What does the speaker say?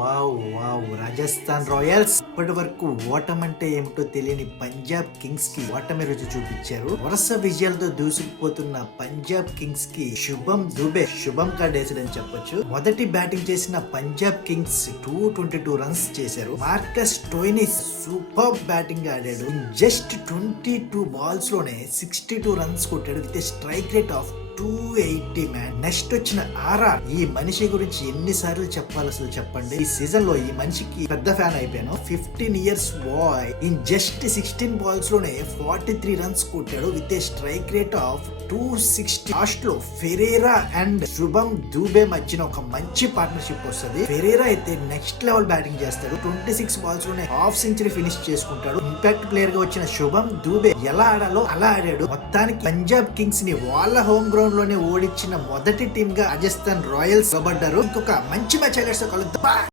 Wow wow Rajasthan Royals ఇప్పటి వరకు ఓటమంటే ఏమిటో తెలియని పంజాబ్ కింగ్స్ కి ఓటమి రుచి చూపించారు. వరుస విజయాలతో దూసుకుపోతున్న పంజాబ్ కింగ్స్ కి శుభం కార్డ్ వేసాడని చెప్పొచ్చు. మొదటి బ్యాటింగ్ చేసిన పంజాబ్ కింగ్స్ 222 రన్స్ చేశారు. మార్కస్ స్టోయినిస్ సూపర్ బ్యాటింగ్ ఆడాడు. జస్ట్ 22 బాల్స్ లోనే 62 రన్స్ కొట్టాడు with strike rate of 280 man. Next వచ్చిన ఆర్ఆర్. ఈ మనిషి గురించి ఎన్నిసార్లు చెప్పాలి అసలు చెప్పండి. ఈ సీజన్ లో ఈ మనిషికి పెద్ద ఫ్యాన్ అయిపోయాను. 15 years boy in just 16 balls లోనే 43 రన్స్ కొట్టాడు with a strike rate of 260. Last లో ఫెరేరా అండ్ శుభం దూబే మధ్యన ఒక మంచి పార్ట్నర్షిప్ వస్తుంది. ఫెరేరా అయితే నెక్స్ట్ లెవెల్ బ్యాటింగ్ చేస్తాడు. 26 బాల్స్ లోనే హాఫ్ సెంచరీ ఫినిష్ చేసుకుంటాడు. ఇంపాక్ట్ ప్లేయర్ గా వచ్చిన శుభం దూబే ఎలా ఆడాలో అలా ఆడాడు. మొత్తానికి పంజాబ్ కింగ్స్ ని వాళ్ళ హోమ్ గ్రౌండ్ లోనే ఓడించిన మొదటి టీమ్ గా రాజస్థాన్ రాయల్స్ నిలబడ్డారు. ఇంకొక మంచి మ్యాచ్ కలుద్దాం.